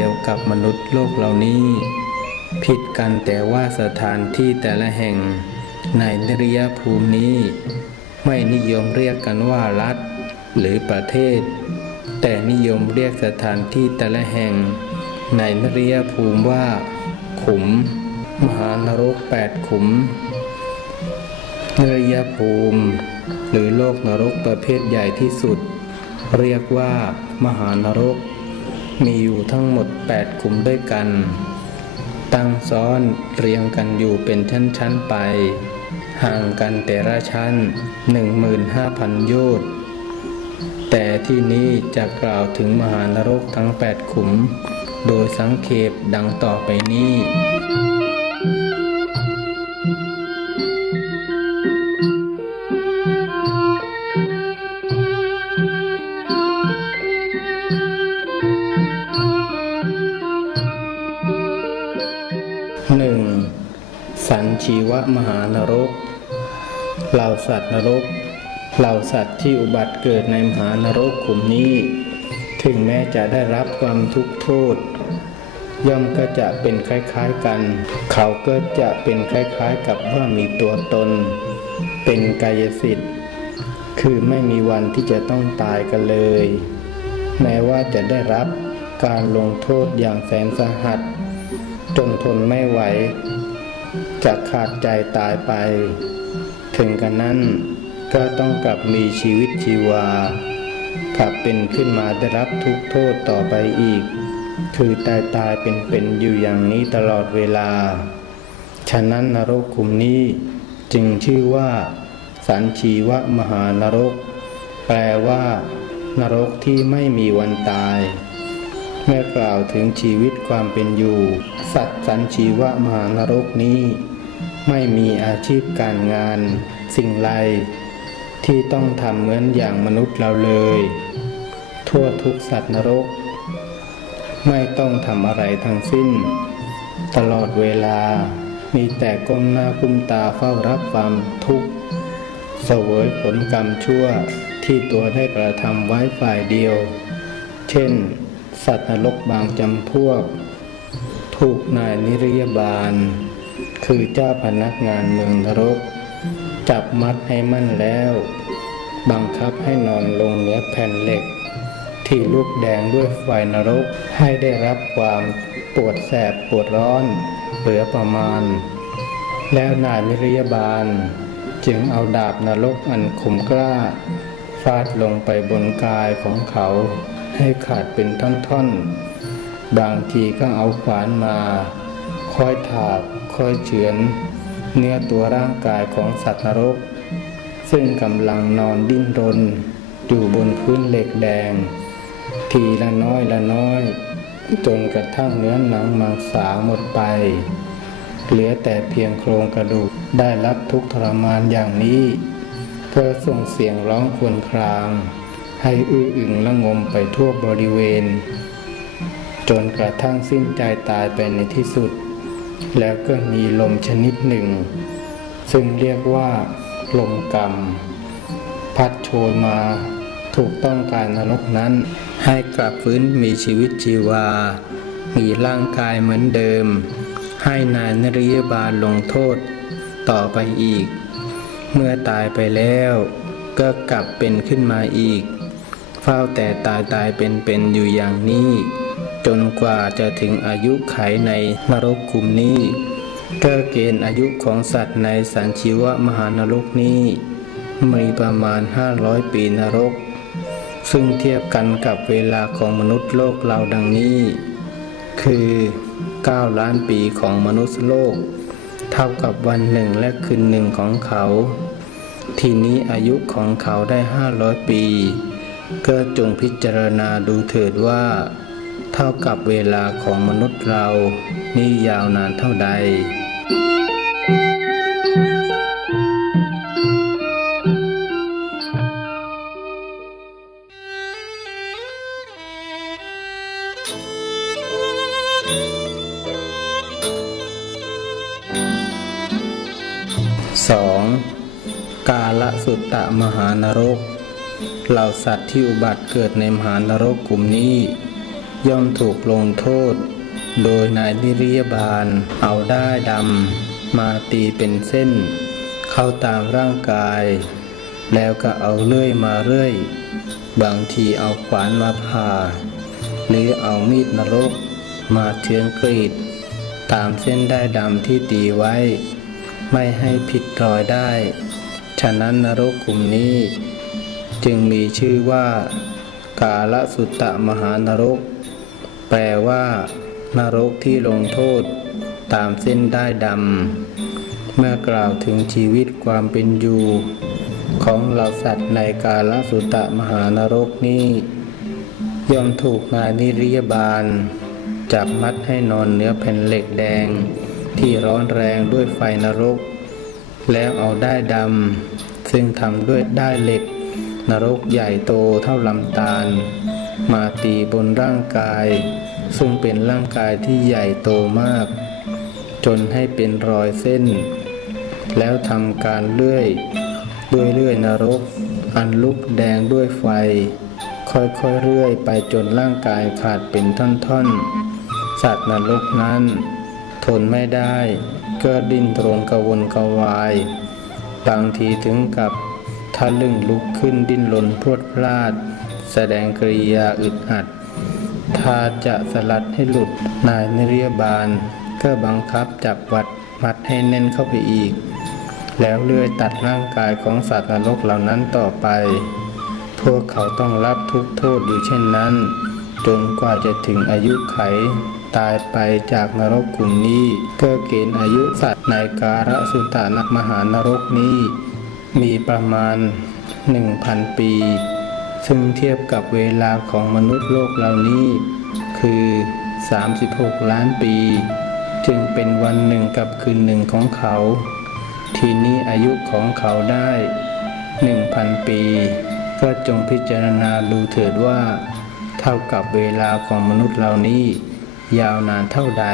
เดียวกับมนุษย์โลกเหล่านี้ ผิดกันแต่ว่าสถานที่แต่ละแห่งในนริยภูมินี้ ไม่นิยมเรียกกันว่ารัฐ หรือประเทศ แต่นิยมเรียกสถานที่แต่ละแห่ง ในนริยภูมิว่า ขุม มหานรกแปดขุมนริยภูมิ หรือโลกนรกประเภทใหญ่ที่สุด เรียกว่ามหานรก มีอยู่ทั้งหมด8ขุมด้วยกัน ตั้งซ้อนเรียงกันอยู่เป็นชั้นๆไป ห่างกันแต่ละชั้น 15,000 โยชน์แต่ที่นี้จะกล่าวถึงมหานรกทั้ง 8 ขุม โดยสังเขปดังต่อไปนี้ ชีวมหานรก เหล่าสัตว์นรก เหล่าสัตว์ที่อุบัติเกิดในมหานรกขุมนี้ ถึงแม้จะได้รับความทุกข์โทษ ย่อมก็จะเป็นคล้ายๆกัน เขาก็จะเป็นคล้ายๆกับว่ามีตัวตน เป็นกายสิทธิ์ คือไม่มีวันที่จะต้องตายกันเลย แม้ว่าจะได้รับการลงโทษอย่างแสนสาหัส จนทนไม่ไหว จะขาดใจตายไป ถึงกันนั้นก็ต้องกลับมีชีวิตชีวากลับเป็นขึ้นมาได้รับทุกโทษต่อไปอีก คือตายตายเป็นเป็นอยู่อย่างนี้ตลอดเวลา ฉะนั้นนรกขุมนี้จึงชื่อว่า สันชีวมหานรก แปลว่า นรกที่ไม่มีวันตาย เมื่อกล่าวถึงชีวิตความเป็นอยู่ สัตว์สันชีวะมหานรกนี้ ไม่มีอาชีพการงาน สิ่งไรที่ต้องทำเหมือนอย่างมนุษย์เราเลย ทั่วทุกสัตว์นรก ไม่ต้องทำอะไรทั้งสิ้น ตลอดเวลามีแต่ก้มหน้าก้มตาเฝ้ารับความทุกข์เสวยผลกรรมชั่วที่ตัวได้กระทำไว้ฝ่ายเดียว เช่น สัตว์นรกบางจำพวก ถูกนายนิรยบาล คือเจ้าพนักงานเมืองนรก จับมัดให้มั่นแล้ว บังคับให้นอนลงเหนือแผ่นเหล็ก ที่ลุกแดงด้วยไฟนรกให้ได้รับความปวดแสบปวดร้อนเหลือประมาณ แล้วนายนิรยบาล จึงเอาดาบนรกอันคมกล้าฟาดลงไปบนกายของเขา ให้ขาดเป็นท่อนๆ บางทีก็เอาขวานมาค่อยถากค่อยเฉือน เนื้อตัวร่างกายของสัตว์นรก ซึ่งกำลังนอนดิ้นรน อยู่บนพื้นเหล็กแดง ทีละน้อยละน้อย จนกระทั่งเนื้อหนังมังสาหมดไป เหลือแต่เพียงโครงกระดูกได้รับทุกข์ทรมานอย่างนี้ก็ส่งเสียงร้องครวญคราง ให้อื้ออึงละงมไปทั่วบริเวณ จนกระทั่งสิ้นใจตายไปในที่สุด แล้วก็มีลมชนิดหนึ่ง ซึ่งเรียกว่า ลมกรรม พัดโชยมาถูกต้องการนรกนั้น ให้กลับฟื้นมีชีวิตชีวา มีร่างกายเหมือนเดิม ให้นายนริยบาลลงโทษต่อไปอีก เมื่อตายไปแล้วก็กลับเป็นขึ้นมาอีก ฝ้าแต่ตายตายเป็นเป็นอยู่อย่างนี้ จนกว่าจะถึงอายุไขในนรกคุมนี้ก็เกณฑ์อายุของสัตว์ในสันชีวมหานรกนี้มีประมาณ 500 ปีนรก ซึ่งเทียบกันกับเวลาของมนุษย์โลกเราดังนี้ คือ 9 ล้านปีของมนุษย์โลก เท่ากับวันหนึ่งและคืนหนึ่งของเขา ทีนี้อายุของเขาได้ 500 ปี ก็จงพิจารณาดูเถิดว่า เท่ากับเวลาของมนุษย์เรานี่ยาวนานเท่าใด 2. กาลสุตตะมหานรก เหล่าสัตว์ที่อุบัติเกิดในมหานรกกลุ่มนี้ ย่อมถูกลงโทษ โดยนายนิริยบาล เอาได้ายดำมาตีเป็นเส้น เข้าตามร่างกาย แล้วก็เอาเลื่อยมาเรื่อย บางทีเอาขวานมาผ่า หรือเอามีดนรกมาเชือนกรีด ตามเส้นได้ายดำที่ตีไว้ ไม่ให้ผิดรอยได้ ฉะนั้นนรกกลุ่มนี้ จึงมีชื่อว่า กาลสุตตมหานรก แปลว่า นรกที่ลงโทษตามเส้นได้ดำ เมื่อกล่าวถึงชีวิตความเป็นอยู่ ของเหล่าสัตว์ในกาลสุตตมหานรกนี้ ย่อมถูกนายนิริยบาล จับมัดให้นอนเนื้อแผ่นเหล็กแดง ที่ร้อนแรงด้วยไฟนรก แล้วเอาได้ดำซึ่งทำด้วยได้เหล็ก นรกใหญ่โตเท่าลำตาล มาตีบนร่างกาย ซึ่งเป็นร่างกายที่ใหญ่โตมาก จนให้เป็นรอยเส้น แล้วทำการเลื่อยด้วยเลื่อยนรก อันลุกแดงด้วยไฟ ค่อยๆเรื่อยไปจนร่างกายขาดเป็นท่อนๆ สัตว์นรกนั้น ทนไม่ได้ ก็ดิ้นรนกระวนกระวาย บางทีถึงกับ ทะลึ่งลุกขึ้นดิ้นรนพรวดพลาด แสดงกริยาอึดอัด ถ้าจะสลัดให้หลุดนายนิรยบาล ก็บังคับจับวัดมัดให้แน่นเข้าไปอีก แล้วเลื่อยตัดร่างกายของสัตว์นรกเหล่านั้นต่อไป พวกเขาต้องรับทุกโทษอยู่เช่นนั้น จนกว่าจะถึงอายุไขตายไปจากนรกกลุ่มนี้เพื่อเกณฑ์อายุสัตว์ในการสุตานักมหานรกนี้ มีประมาณ 1,000 ปี ซึ่งเทียบกับเวลาของมนุษย์โลกเหล่านี้ คือ 36 ล้านปี จึงเป็นวันหนึ่งกับคืนหนึ่งของเขา ทีนี้อายุของเขาได้ 1,000 ปี ก็จงพิจารณาดูเถิดว่า เท่ากับเวลาของมนุษย์เหล่านี้ ยาวนานเท่าใด